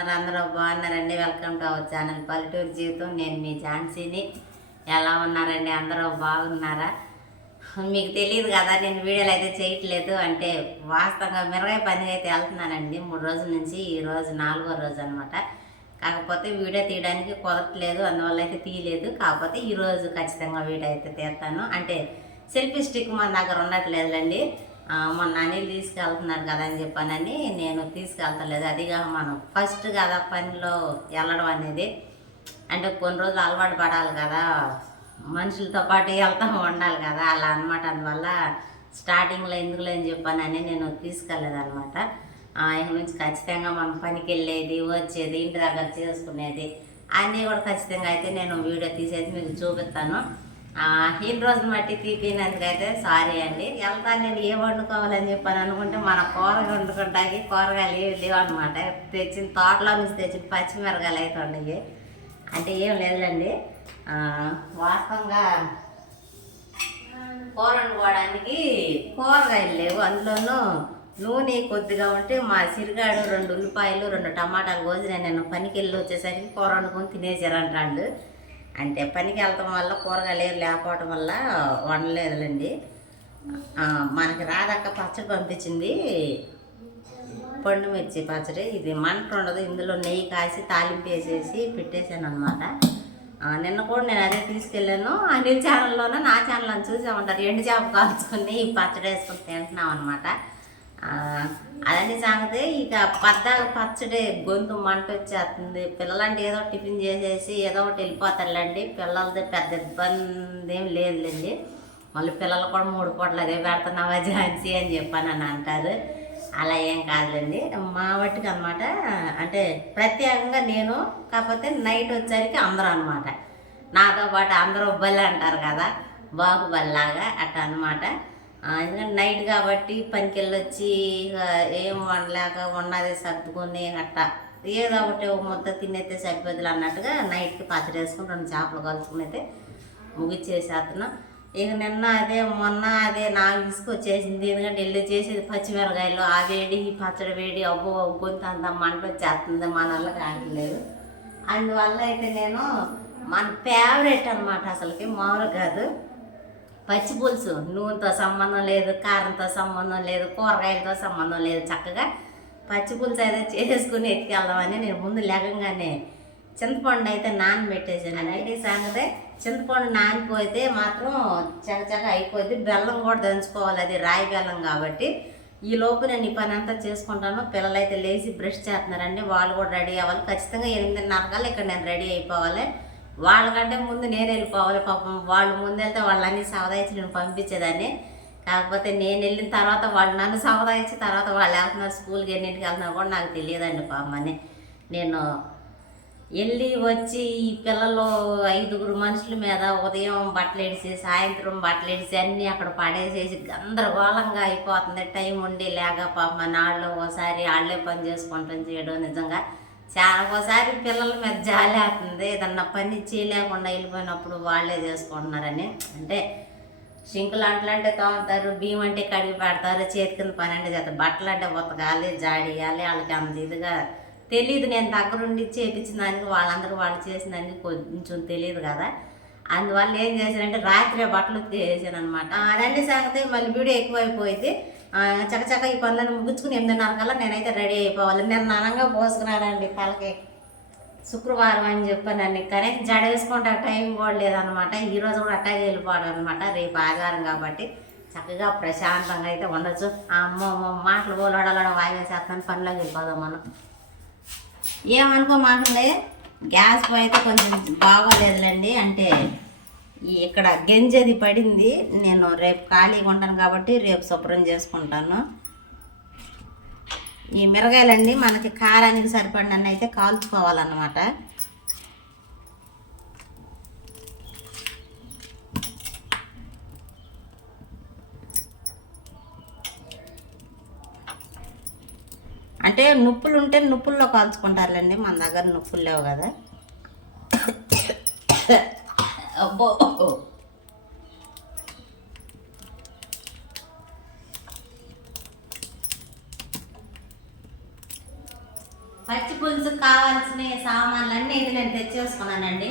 ఉన్నారు? అందరూ బాగున్నారండి. వెల్కమ్ టు అవర్ ఛానల్ పల్లెటూరు జీవితం. నేను మీ ఝాన్సీని. ఎలా ఉన్నారండి? అందరూ బాగున్నారా? మీకు తెలియదు కదా, నేను వీడియోలు అయితే చేయట్లేదు. అంటే వాస్తవంగా మిరగాయ పనికి అయితే వెళ్తున్నానండి 3 రోజుల నుంచి. ఈరోజు 4వ రోజు అనమాట. కాకపోతే వీడియో తీయడానికి కుదరట్లేదు, అందువల్ల అయితే తీయలేదు. కాకపోతే ఈరోజు ఖచ్చితంగా వీడియో అయితే తీస్తాను. అంటే సెల్ఫీ స్టిక్ మన దగ్గర ఉండట్లేదులేండి. మొన్న అనిల్ తీసుకెళ్తున్నాడు కదా అని చెప్పానని నేను తీసుకెళ్తలేదు. అదిగా మనం ఫస్ట్ కదా పనిలో వెళ్ళడం అనేది, అంటే కొన్ని రోజులు అలవాటు పడాలి కదా, మనుషులతో పాటు వెళ్తా ఉండాలి కదా, అలా అనమాట. అందువల్ల స్టార్టింగ్లో ఎందుకులే అని చెప్పానని నేను తీసుకెళ్ళలేదన్నమాట. ఇక నుంచి ఖచ్చితంగా మనం పనికి వెళ్ళేది, వచ్చేది, ఇంటి దగ్గర చేసుకునేది అన్నీ కూడా ఖచ్చితంగా అయితే నేను వీడియో తీసేది మీకు చూపిస్తాను. ఇన్ని రోజులు మట్టి తీపినందుకైతే సారీ అండి. వెళ్తా నేను ఏం వండుకోవాలని చెప్పని అనుకుంటే మన వండుకుంటాకి కూరగాయలు ఏమి లేవు అనమాట. తెచ్చిన తోటలో నుంచి తెచ్చిన పచ్చిమిరకాయలు అయితే ఉన్నాయి. అంటే ఏం లేదులేండి, వాస్తవంగా కూర వండుకోవడానికి కూరగాయలు లేవు. అందులోనూ నూనె కొద్దిగా ఉంటే మా సిరిగాడు 2 ఉల్లిపాయలు 2 టమాటాలు కోసి నేను పనికి వెళ్ళి వచ్చేసరికి కూర వండుకొని తినేసారంటాడు. అంటే పనికి వెళ్ళటం వల్ల కూరగాయలు లేకపోవడం వల్ల వండలేదులేండి. మనకి రాధక్క పచ్చడి పంపించింది, పండు మిర్చి పచ్చడి. ఇది మంట ఉండదు, ఇందులో నెయ్యి కాసి తాలింపు వేసేసి పెట్టేశాను అనమాట. నిన్న కూడా నేను అదే తీసుకెళ్ళాను. అనిల్ ఛానల్లోనూ నా ఛానల్లో చూసామంటారు, ఎండు చేప కాల్చుకొని ఈ పచ్చడి వేసుకొని తింటున్నాం అనమాట. అదని సంగతి. ఇక పచ్చడి గొంతు మంట వచ్చేస్తుంది. పిల్లలంటే ఏదో టిఫిన్ చేసేసి ఏదో ఒకటి వెళ్ళిపోతారులేండి. పిల్లలది పెద్ద ఇబ్బంది ఏం లేదులేండి. మళ్ళీ పిల్లలు కూడా 3 పూటలు అదే పెడుతున్నావా ఝాన్సీ అని చెప్పానని అంటారు. అలా ఏం కాదులేండి, మా వాటికి అనమాట. అంటే ప్రత్యేకంగా నేను, కాకపోతే నైట్ వచ్చేసరికి అందరూ అనమాట నాతో పాటు అందరూ బల్లి అంటారు కదా, బాగుబల్లాగా అట్లా అనమాట. ఎందుకంటే నైట్ కాబట్టి పనికి వెళ్ళొచ్చి ఏం వండలేక ఉన్నది సర్దుకొని అట్టా ఏదో ఒకటి ముద్ద తినేస్తే సరిపోతులు అన్నట్టుగా నైట్కి పచ్చడి వేసుకుని 2 చేపలు కలుసుకుని అయితే ముగిచ్చేసేస్తున్నాం. ఇక నిన్న అదే మొన్న అదే నాకు తీసుకొచ్చేసింది. ఎందుకంటే వెళ్ళి చేసేది పచ్చిమిరకాయలు, ఆ వేడి ఈ పచ్చడి వేడి, అబ్బో గొంతు అంత మంట వచ్చేస్తుంది, మన వల్ల కావట్లేదు. అందువల్ల అయితే నేను మన ఫేవరెట్ అనమాట, అసలుకి మామూలు కాదు, పచ్చి పులుసు. నూనెతో సంబంధం లేదు, కారంతో సంబంధం లేదు, కూరగాయలతో సంబంధం లేదు, చక్కగా పచ్చి పులుసు అయితే చేసుకుని ఎత్తుకెళ్దామని నేను ముందు లేకంగానే చింతపండు అయితే నానబెట్టేసాను. ఈ సంగతే చింతపండు నానిపోతే మాత్రం చకచక అయిపోద్ది. బెల్లం కూడా దంచుకోవాలి, అది రాయి బెల్లం కాబట్టి. ఈ లోపు నేను ఈ పని అంతా చేసుకుంటాను. పిల్లలైతే లేచి బ్రష్ చేస్తున్నారండి, వాళ్ళు కూడా రెడీ అవ్వాలి. ఖచ్చితంగా 8:30 కల్లా ఇక్కడ నేను రెడీ అయిపోవాలి. వాళ్ళకంటే ముందు నేను వెళ్ళిపోవాలి. పాపం వాళ్ళు ముందు వెళ్తే వాళ్ళన్నీ సవదాయించి నేను పంపించేదాన్ని. కాకపోతే నేను వెళ్ళిన తర్వాత వాళ్ళు నన్ను సవదాయించి తర్వాత వాళ్ళు వెళ్తున్నారు స్కూల్కి, ఎన్నింటికి వెళ్తున్నారు కూడా నాకు తెలియదండి పాపమని. నేను వెళ్ళి వచ్చి ఈ పిల్లలు 5 మనుషుల మీద ఉదయం బట్టలు ఎడిసి సాయంత్రం బట్టలు ఎడిసి అన్నీ అక్కడ పడేసేసి గందరగోళంగా అయిపోతుంది. టైం ఉండి లేక పాప నాళ్ళు ఓసారి వాళ్ళే పని చేసుకుంటాం చేయడం నిజంగా చాలా ఒకసారి పిల్లల మీద జాలి అవుతుంది. ఏదన్నా పని చేయలేకుండా వెళ్ళిపోయినప్పుడు వాళ్ళే చేసుకుంటున్నారని. అంటే సింకులు అంటే తోముతారు, బియ్యం అంటే కడిగి పెడతారు, చేతి కింద పని అంటే చేస్తారు, బట్టలు అంటే ఉతకాలి, జాడియాలి. వాళ్ళకి అంత ఇదిగా తెలియదు. నేను దగ్గరుండి చేపించిన దానికి వాళ్ళందరూ వాళ్ళు చేసిన దానికి కొంచెం తెలియదు కదా. అందువల్ల ఏం చేశానంటే రాత్రి బట్టలు ఉతికేసాను అనమాట. అదండి సంగతి. మళ్ళీ వీడియో ఎక్కువైపోయింది. చకచక ఈ పనులను ముగించుకుని 8:30 కల్లా నేనైతే రెడీ అయిపోవాలి. నేను అనంగా పోసుకున్నానండి తలకి, శుక్రవారం అని చెప్పానండి. కానీ జడ వేసుకుంటే టైం కూడా లేదనమాట. ఈరోజు కూడా అట్టాగే వెళ్ళిపోవడం అనమాట. రేపు ఆదివారం కాబట్టి చక్కగా ప్రశాంతంగా అయితే ఉండొచ్చు. అమ్మో మాటలు ఓలాడడం వాయివేసేస్తాను, పనిలోకి వెళ్ళిపోదాం మనం. ఏమనుకో మాటలే, గ్యాస్ పోయి అయితే కొంచెం బాగోలేదులేండి. అంటే ఇక్కడ గెంజది పడింది. నేను రేపు ఖాళీగా ఉంటాను కాబట్టి రేపు శుభ్రం చేసుకుంటాను. ఈ మిరగాయలండి మనకి కారానికి సరిపడినన్ని అయితే కాల్చుకోవాలన్నమాట. అంటే నుప్పులు ఉంటే నుప్పుల్లో కాల్చుకుంటారులేండి, మన దగ్గర నుప్పులు లేవు కదా. అబ్బో పచ్చి పులుసు కావాల్సిన సామాన్లన్నీ ఇది నేను తెచ్చేసుకున్నానండి.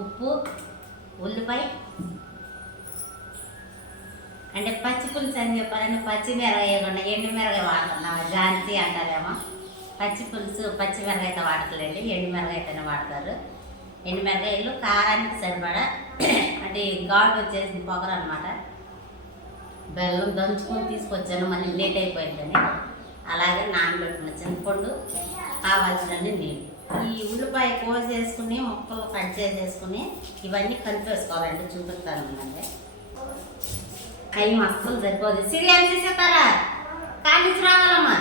ఉప్పు, ఉల్లిపాయ, అంటే పచ్చి పులుసు అని చెప్పాలంటే పచ్చిమిరకాయ వేయకుండా ఎండుమిరకాయ వాడుతున్నాం. జాంతి అంటారేమో. పచ్చి పులుసు పచ్చిమిరకాయ అయితే వాడతలేండి, ఎండుమిరకాయ అయితేనే వాడతారు. ఎండుమిరకాయలు కారానికి సరిపడా అంటే ఘాటు వచ్చేసి పొగరు అనమాట. బెల్లం దంచుకొని తీసుకొచ్చాను, మళ్ళీ లేట్ అయిపోయిందని. అలాగే నానబెట్టిన చింతపండు, కావాల్సినన్ని నీళ్ళు. ఈ ఉల్లిపాయ కోసేసుకుని ముక్కలు కట్ చేసేసుకుని ఇవన్నీ కలిపేసుకోవాలండి. చూపిస్తాను అంటే టైం అస్సలు సరిపోదు. సిరియాలు చేసేస్తారా? కాలేజీ రావాలమ్మా.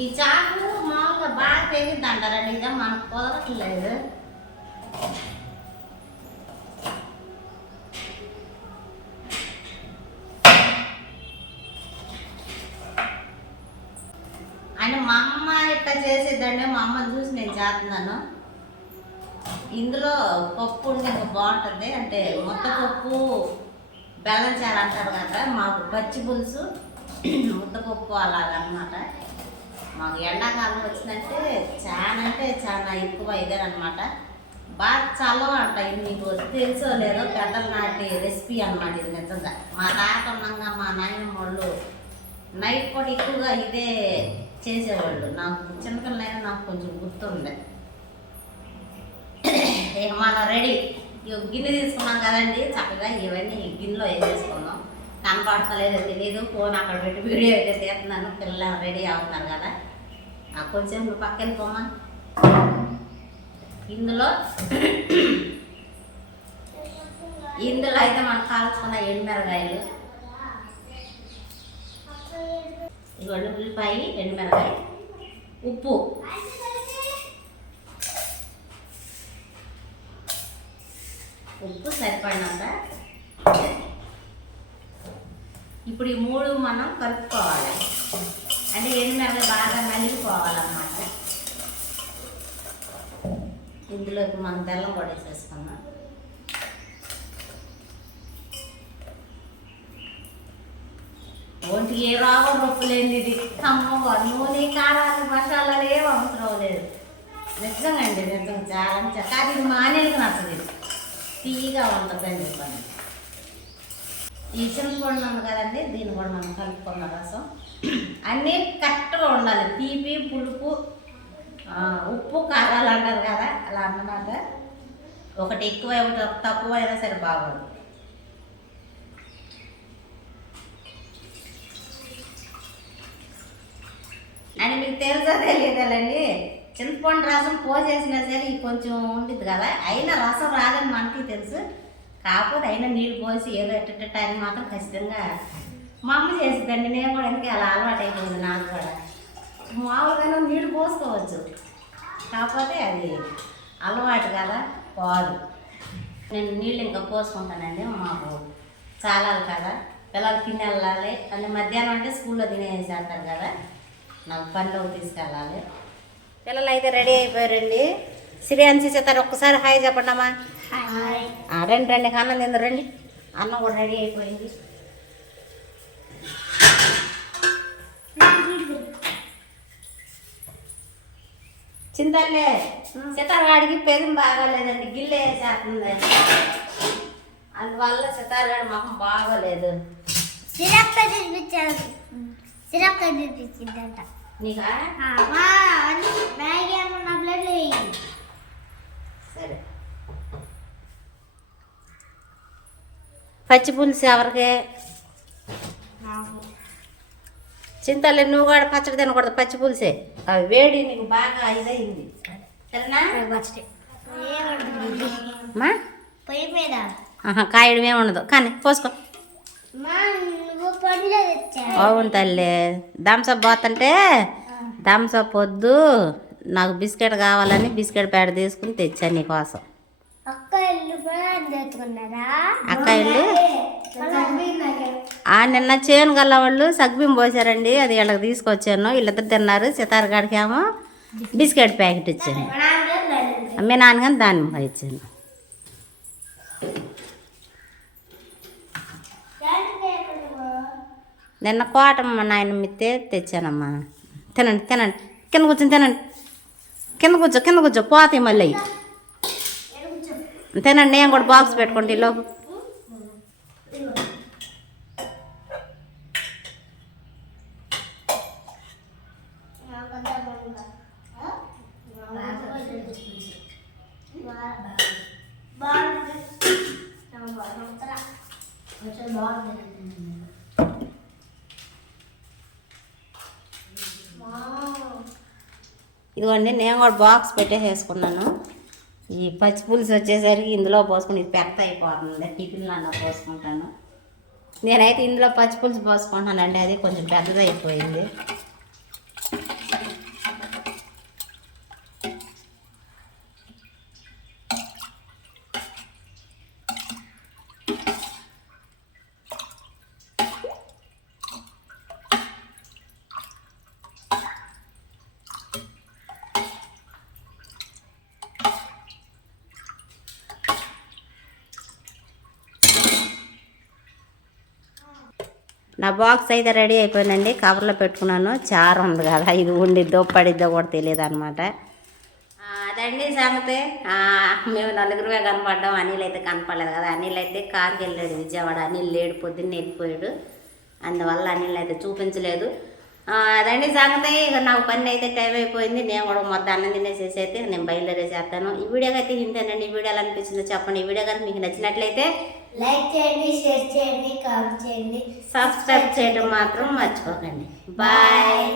ఈ చాకు మామూలుగా బాగా తెగిద్ది అంటారండి, ఇక మనకు కుదరట్లేదు. అంటే మా అమ్మ ఇట్లా చేసేదండి, మా అమ్మ చూసి నేను చేస్తున్నాను. ఇందులో పప్పు ఉంటే ఇంకా బాగుంటుంది. అంటే ముద్దపప్పు బెల్లం చారు అంటారు కదా, మాకు పచ్చి పులుసు ముద్దపప్పు అలాగనమాట. మాకు ఎండాకాలం వచ్చిందంటే చాలా ఎక్కువ ఇదేనమాట. బాగా చల్లవ అంట. ఇది మీకు తెలుసో లేదో, పెద్దల నాటి రెసిపీ అనమాట ఇది. నిజంగా మా తాత ఉన్నాగా మా నాయనమ్మ వాళ్ళు నైట్ పూట ఎక్కువగా ఇదే చేసేవాళ్ళు. నాకు చిన్నపిల్లలైనా నాకు కొంచెం గుర్తుంది. ఇక మనం రెడీ. గిన్నె తీసుకున్నాం కదండి, చక్కగా ఇవన్నీ గిన్నెలో వేసేసుకున్నాం. కనపడతలేదో తెలియదు, ఫోన్ అక్కడ పెట్టి వీడియో అయితే తీస్తున్నాను. పిల్లలు రెడీ అవుతున్నారు కదా, కొంచెం నువ్వు పక్కన పోమా. ఇందులో అయితే మనం కాల్చుకున్న ఎండుమిరకాయలు, ఇవన్నీ ఉల్లిపాయ, ఎండుమిరకాయ, ఉప్పు, సరిపడినంత. ఇప్పుడు ఈ మూడు మనం కలుపుకోవాలి. అంటే ఎండుమిరకాయ బాగా నలిగిపోవాలన్నమాట. ఇందులో ఇప్పుడు మనం బెల్లం కూడా వేసేసుకున్నాం. ఒంటికి ఏ రావో నొప్పు లేని ఇది. అమ్మ నూనె, కారాలు, మసాలాలు ఏం అవసరం లేదు. నిజంగా అండి, నిజంగా చాలా కానీ ఇది మానేలకు నచ్చదు. ఇది తీయగా ఉంటుందని చెప్పండి. ఈ చింతపండు ఉంది కదండి, దీన్ని కూడా మనం కలుపుకున్న రసం అన్నీ కరెక్ట్గా ఉండాలి. తీపి, పులుపు, ఉప్పు, కారాలు అంటారు కదా, అలా అన్నమాట. ఒకటి ఎక్కువ ఒకటి తక్కువ అయినా సరే బాగోదు. అని మీకు తెలుసా తెలియదండి, చింతపండు రసం పోసేసినా సరే ఇది కొంచెం ఉండిద్ది కదా, అయినా రసం రాదని మనకి తెలుసు. కాకపోతే అయినా నీళ్ళు పోసి ఏదో ఎట్టని మాత్రం ఖచ్చితంగా మా అమ్మ చేసేదండి. నేను కూడా ఎందుకు అలా అలవాటు అయిపోయింది నాకు కూడా. మామూలుగానే నీళ్ళు పోసుకోవచ్చు, కాకపోతే అది అలవాటు కదా, పోదు. నేను నీళ్ళు ఇంకా పోసుకుంటానండి. మాకు చాలాలి కదా, పిల్లలు తిని వెళ్ళాలి. అంటే మధ్యాహ్నం అంటే స్కూల్లో తినేసి అంటారు కదా, నాకు పనిలోకి తీసుకెళ్ళాలి. పిల్లలు అయితే రెడీ అయిపోయారండి. సిరియాన్సి చేస్తారు. ఒక్కసారి హాయ్ చెప్పండమ్మా. రండి రండి, అన్నం తిందు రండి. అన్నం కూడా రెడీ అయిపోయింది. చింతల్లే సితారగాడికి పెదం బాగాలేదండి, గిల్లే వేసేస్తుంది. అందువల్ల సితారగాడి మొహం బాగోలేదు. తినిపించిందంట నీకా? మ్యాగీ అన్న ప్లేట్లు వేయండి. సరే. పచ్చి పులుసు ఎవరికి? చింతలే నువ్వు కూడా పచ్చడి తినకూడదు, పచ్చి పులుసే. అవి వేడి నీకు బాగా ఇదయింది, సరేనా? మా పొయ్యి మీద కాయడం ఏమి ఉండదు, కానీ పోసుకో. అవును తల్లి, థమ్సప్ పోతుంటే థమ్సప్ వద్దు, నాకు బిస్కెట్ కావాలని బిస్కెట్ ప్యాడ్ తీసుకుని తెచ్చాను నీకోసం. అక్క ఇల్లు నిన్న చేను గల్ల వాళ్ళు సగ్బిం పోసారండి, అది వీళ్ళకి తీసుకొచ్చాను. వీళ్ళిద్దరు తిన్నారు. సితారగాడికి ఏమో బిస్కెట్ ప్యాకెట్ ఇచ్చాను, మీ నాన్నగాని దానిమ్మ ఇచ్చాను. నిన్న కోటమ్మ నాయన మిత్తే తెచ్చానమ్మా. తినండి తినండి, కింద కూర్చొని తినండి, కింద కూర్చో పోతాయి మళ్ళీ అవి. తినండి, నేను కూడా బాక్స్ పెట్టుకోండి ఈలోపు. ఇదిగోండి, నేను కూడా బాక్స్ పెట్టేసేసుకున్నాను. ఈ పచ్చి పులుసు వచ్చేసరికి ఇందులో పోసుకుని ఇది పెద్ద అయిపోతుంది. టిఫిన్లో అన్న పోసుకుంటాను. నేనైతే ఇందులో పచ్చి పులుసు పోసుకుంటానండి, అది కొంచెం పెద్దది అయిపోయింది. నా బాక్స్ అయితే రెడీ అయిపోయిందండి. కవర్లో పెట్టుకున్నాను. చారు ఉంది కదా, ఇది ఉండిద్దో పడిద్దో కూడా తెలియదు అనమాట. అదండి సంగతే. మేము నలుగురువే కనపడ్డాం. అనిల్ అయితే కనపడలేదు కదా. అనిల్ అయితే కార్కి వెళ్ళాడు విజయవాడ. అనిల్ లేడు, పొద్దున్న వెళ్ళిపోయాడు. అందువల్ల అనిల్ అయితే చూపించలేదు. అదండి సంగతే. ఇక నాకు పని అయితే టైం అయిపోయింది. నేను కూడా మొత్తం అన్నం తినేసేసి అయితే నేను బయలుదేరేసేస్తాను. ఈ వీడియోకి అయితే ఇంతేనండి. ఈ వీడియో ఎలా అనిపించిందో చెప్పండి. ఈ వీడియో కానీ మీకు నచ్చినట్లయితే లైక్ చేయండి, షేర్ చేయండి, కామెంట్ చేయండి, సబ్స్క్రైబ్ చేయడం మాత్రం మర్చిపోకండి. బాయ్.